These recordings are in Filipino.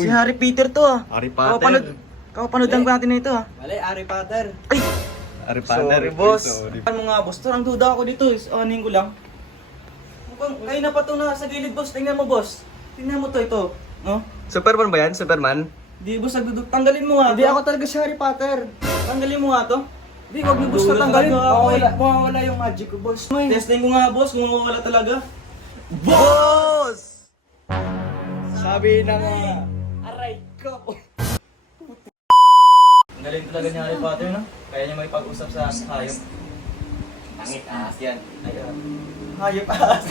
Si Harry Peter to ah. Harry Potter. Kapapanodan ko natin na ito ah. Mali, Harry Potter. Ay! Harry Potter. Sorry boss. Sorry. Ano mo nga boss? Ang duda ako dito is anin ko lang. Mukhang kayo na pa to na sa gilid boss. Tingnan mo boss. Tingnan mo to ito. No? Superman ba yan? Superman? Di boss nagduduk. Tanggalin mo nga Hindi to. ako talaga si Harry Potter. Tanggalin mo nga to. Di wag mo boss na tanggalin. Mawawala yung magic ko, boss. Testing ko nga boss kung wala talaga. Boss! Sabi na nga. Aray ko. Ang galing talaga ni Harry Potter no? Kaya niya may pag-usap sa hayop. Pangit ahas yan. Ayun. Hayop ahas.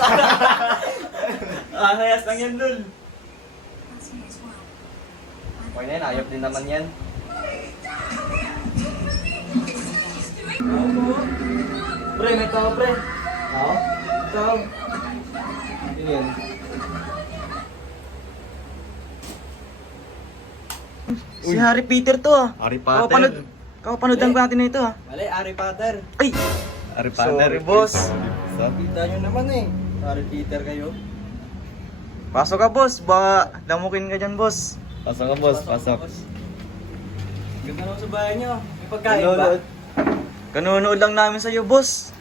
Ahas lang yan lul. Okay na yan, ayop din naman yan. Pre, may tao pre. Oo? Tao. Yun yan. Si Harry Peter to ah. Harry Potter. Kapapanodan ko natin na ito ah. Mali, Harry Potter. Ay! Harry Potter. Sorry, boss. Kita nyo naman eh. Harry Peter kayo. Pasok ka boss, baka damukin ka dyan boss. Pasok ka boss, pasok. Ganda naman sa bahay nyo. May pagkain ba? Kanunood lang namin sa'yo boss.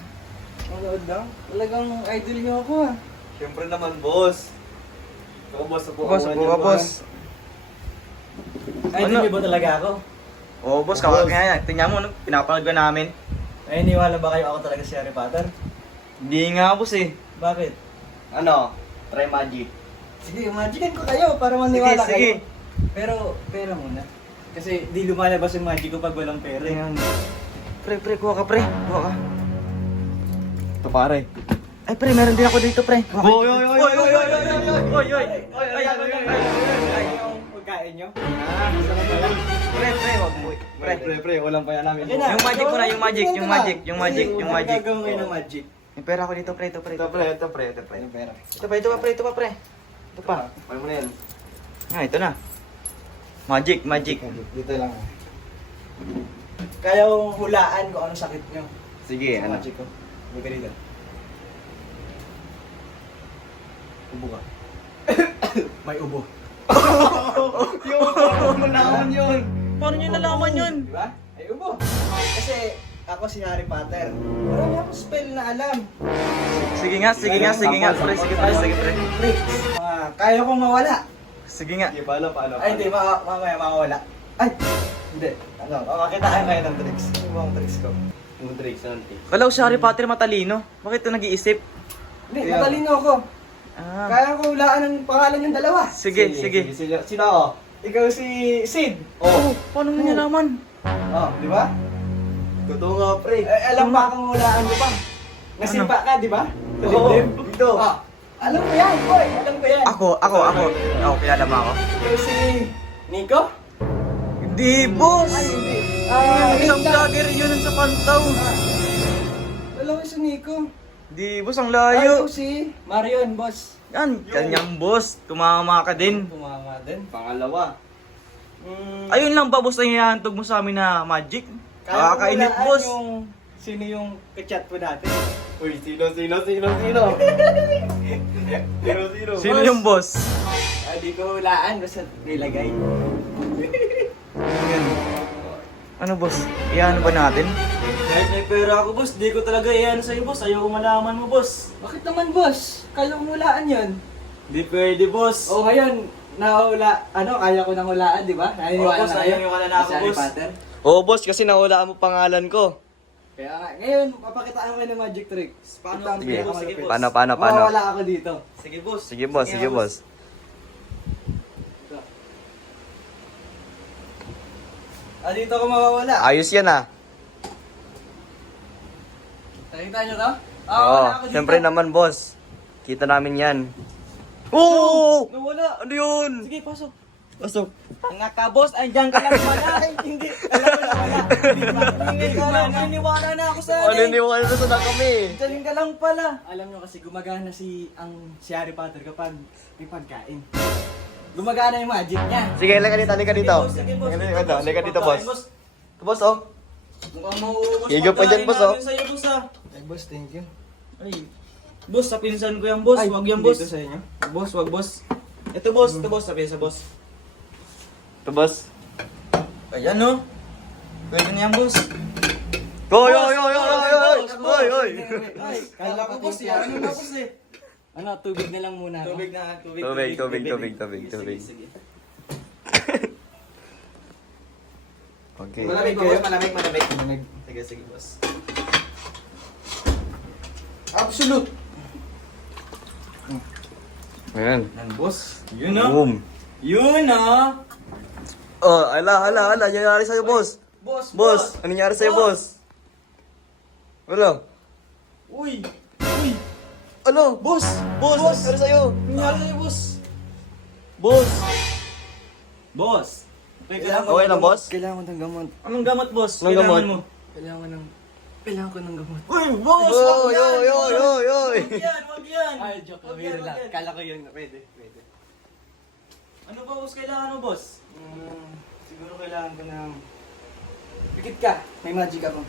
Manood lang. Talagang idol nyo ako ah. Siyempre naman boss. Ikaw boss, upo Boss, upo ka boss. Idol Ano? nyo ba talaga ako? Oo boss, kaya tingnan mo, no? Pinapanood ka namin. Ay, iniwala ba kayo ako talaga si Harry Potter? Hindi nga boss eh. Bakit? Ano? Try magic. Sige, imaginean ko kayo para maniwala Sige, sige. kayo. Pero, pera muna. Kasi di lumalabas yung magic ko pag walang pera. Ayan. Pre, kuha ka pre. Kuha ka. Ito pare. Ay pre, meron din ako dito pre. Kuha ka. Oy, oy, oy, oy, oy, oy, oy, oy. Yung pagkain nyo? Pre, wag mo. Pre, walang paya namin. Ayun na. Yung magic mo na, yung magic, Sige, yung magic, yung magic, sige, yung magic. Gagawin kayo ng magic. May pera ako dito pre, ito pre. Ito pre. Yung pera. Ito pa pre. Ito pa. Paya mo na yan. Ah, ito na. Magic. Dito lang. Kaya kong hulaan kung anong sakit nyo. Sige, Sa ano? magic ko. Huwag ka dito. Ubo ka. May ubo. Yung malaman yun. Paano nyo nalaman yun? Di ba? Ay ubo. Kasi ako si Harry Potter. Marami akong spell na alam. Sige nga pre, sige pre. Tricks. Kaya kong mawala. Sige nga. Sige, paano? Ay, hindi. Mamaya mawawala. Ay! Hindi. Ano? Makakitaan kayo ng tricks. Ano ba ang tricks ko? Yung tricks na natin. Kalaw si Harry Potter matalino. Bakit ito nag-iisip? Hindi, Kaya- matalino ako. Ah, Kaya ko hulaan ang pangalan yung dalawa. sige. Sino ako? Ikaw si Sid. Oh, paano mo nalaman? Oh, di ba? Totoo nga pre. Alam pa kung hulaan mo pa. Nasimpa ka, di ba? Sa Oo, dibdib? dito. Ah, alam ko yan, boy. Alam ko yan. Ako, kilala mo ako? Ikaw si Nico? Hindi, boss! Ay, hindi. Isang yun lang. vlogger yun sa Pantaw. Alam ko si Nico. Hindi, boss, ang Ay, layo. ikaw si Marion, boss. Yan, kanyang boss. Tumama ka din. Tumama din. Pangalawa. Ayun lang ba, boss, na hinahantog mo sa amin na magic? Kaya ko Nakakainit, hulaan boss. Sino yung kachat mo dati? Uy, sino? Sino yung boss? Di ko hulaan, basta nilagay. Ano, boss? Iyan ba natin? Kahit may pera ako, boss, di ko talaga iyan sa'yo, boss. Ayaw ko malaman mo, boss. Bakit naman, boss? Kaya kong hulaan yun. Di pwede, boss. O, ngayon, kaya ko nang hulaan, di ba? Naniniwala boss, na ayaw niyo wala na ako, Si Harry boss. Potter. Oo, boss, kasi nahulaan mo pangalan ko. Kaya nga, ngayon, papakitaan ko ng magic tricks. Paano? Ito ang Sige, pinakamalupit. sige, paano? Mawawala ako dito. Sige, boss. Sige boss. Dito ako mawawala. Ayos yan ah. Nakita nyo to? Oo, wala ako dito. siyempre naman boss. Kita namin yan. Oo! Nawala. Ano yun? Sige, pasok. Pasok. Nga ka, boss, andyan ka lang pala. Ay, hindi. Alam ko na wala. Hindi ka lang. Niniwala na ako sa Ano hindi mo ano na kami? Diyan ka lang pala. Alam nyo kasi gumagana si Harry Potter kapag may pagkain. Gumagana yung magic niya. Sige, halika dito. Sige, boss. Halika dito boss. Ito boss oh. Mukhang mauubos Higop pa dyan, boss, oh. namin sa'yo, boss, ah. Ay, boss, thank you. Ay, boss, sa pinsan ko yan, boss. Ay, Wag yan, boss. dito sa inyo. Boss, wag, boss. Ito, boss. Sabihin sa boss. Ito, boss. Ayan no. Pwede na yan, boss. Oy, oy, oy, oy, oy, oy, oy, oy. Ay, kala ko boss yan. Ano na boss eh? Ano, tubig na lang muna. no? Tubig na, tubig. Tubig. Sige. Okay. Malamig ba boss? Malamig. Sige, boss. Absolute. Ayan. Yan, boss. Yun no. Boom. Yun no. Oh, ala. Ano nangyari sa'yo, boss? Boss, ano nangyari sa'yo, boss? Wala. Uy. Ano? Boss, ano nangyari sa'yo? Nangyari sa'yo, boss. Boss. Okay lang, boss? Kailangan ko ng gamot. Anong gamot, boss? Anong gamot? Kailangan mo? Kailangan ko ng gamot. Uy, boss! Oy, oy, oy, oy, oy. Wag yan! Ay, joke. Wag Biro yan, lang. wag yan. Kala ko yun. Pwede. Ano ba, boss? Kailangan mo, boss? Siguro kailangan ko ng... Pikit ka. May magic ako.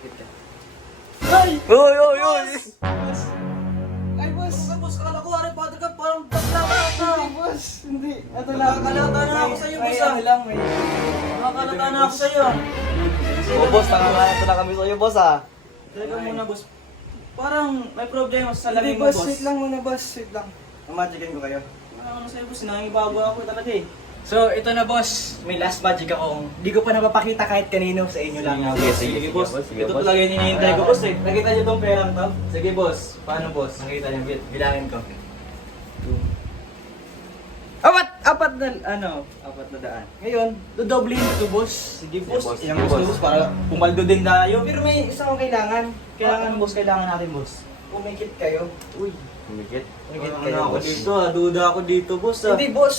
Pikit ka. Ay! Oy, oy, oy. Boss! Ay, boss! Ano ka, boss? Akala ko, Harry Potter ka, parang baklava ka. Hindi, boss! Hindi. Ito lang. Nakakalata na ako sa'yo, boss, May ah. ano lang, may... Nakakalata na ako sa'yo, ah. Oh, boss, nakakalato na kami sa'yo, boss, ah. Teka muna, boss. Parang may problema sa Hindi, salamin mo, boss. boss. Wait lang muna, boss. Wait lang. Mamagicin ko kayo. Wala ka na sa'yo, boss. Nangibago ako talaga, eh. So, ito na, boss. May last magic akong... Di ko pa napapakita kahit kanino sa inyo lang. Sige, boss. Sige, Ito boss. talaga yung hinihintay ko, boss, eh. Nakita niyo tong perang to? Sige, boss. Paano, boss? Nakita niyo. Bilangin ko. Apat na daan. Ngayon, dodoblein ko to, boss. Sige, boss. boss. Yan, Sige, boss, boss. boss. Para pumaldo din tayo. Pero may isa kong kailangan. Kailangan natin, boss. Umikit kayo. Uy. Umikit. Umikit Ano kayo, ako boss. dito, ah. Duda ako dito, boss, ah. Hindi, boss.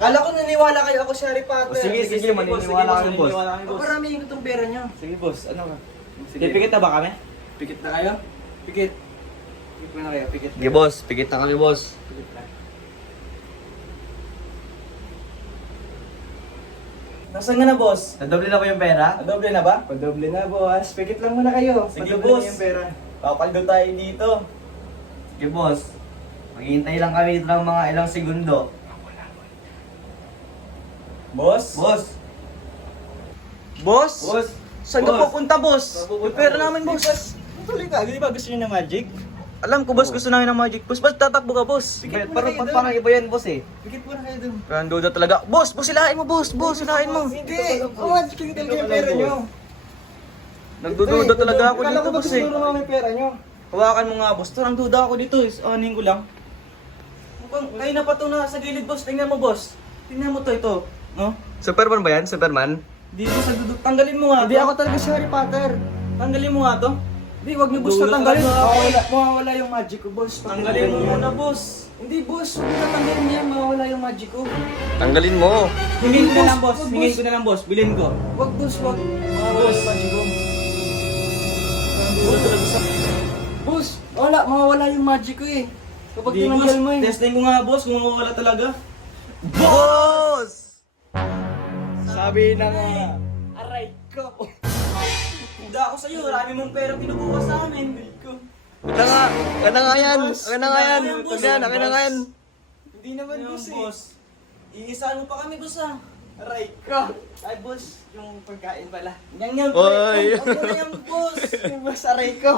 Kala ko naniwala kayo ako si Harry Potter. Oh, sige, maniniwala kami, boss. Maniniwala kami, boss. Paramihin ko tong pera niyo. Sige, boss. Ano ka? Sige. Pipikit na ba kami? Pikit na kayo? Pikit. Pikit na kayo, pikit. Sige, boss. Pikit na kami, boss. Pikit na. Nasaan ka na, boss? Nadoble na ba yung pera? Adoble na ba? Padoble na, boss. Pikit lang muna kayo. Sige, Padoble boss. na yung pera. Papaldo tayo dito. Sige, boss. Maghihintay lang kami dito ng mga ilang segundo. Boss? Boss! Boss? Boss! Saan ka Boss. pupunta, boss? Pupunta, Yung pera boss. namin, boss. Tuloy ka. Di ba gusto niyo ng magic? Alam ko, boss, gusto namin ng magic. Boss, ba't tatakbo ka, boss? Pikit muna Parang kayo parang iba yan, boss, eh. Pikit muna kayo dun. Kaya ang duda talaga. Boss, silahin mo, boss. Boss, silahin mo. Hindi. Magic talaga yung pera niyo. Nagdududa talaga ako Kala dito, ko ba boss, eh. gusto naman may pera niyo? Hawakan mo nga, boss. Ang duda ako dito, anin ko lang. Mukhang, kayo na pa ito na sa gilid, boss. Tingnan mo, boss. Tingnan mo to, ito. No? Superman ba yan? Superman? Di, boss, tanggalin mo nga Hindi to. ako talaga si Harry Potter. Tanggalin mo nga to. Hindi, wag niyo boss Dulo tatanggalin. talaga. Mawawala yung magic ko, boss. Tanggalin mo muna, boss. Hindi, boss. Huwag niyo tatanggalin niya. Mawawala yung magic ko. Tanggalin mo. Hingin ko na lang, Boss, boss. boss. Hingin ko na lang, boss. Bilhin ko. Wag, boss. Wag. Mawawala yung magic ko. Boss, wala. Mawawala yung magic ko eh. Kapag Di, boss. tinanggal mo eh. Testing ko nga, boss, kung mawawala talaga. Boss! Sabi na nga. Aray ko. Hindi ako sa'yo. Marami mong pera pinubukas sa amin. Ito nga. Ano nga yan? Boss, Ano nga yan? ano yan, boss? Yan, akin na nga yan. Hindi naman, Ayun, boss eh. boss. Iisahan mo pa kami, boss, ah. Aray ko. Ay, boss. Yung pagkain pala. Yan yan, Oy. Ang muna yan, boss. Yung boss, aray ko.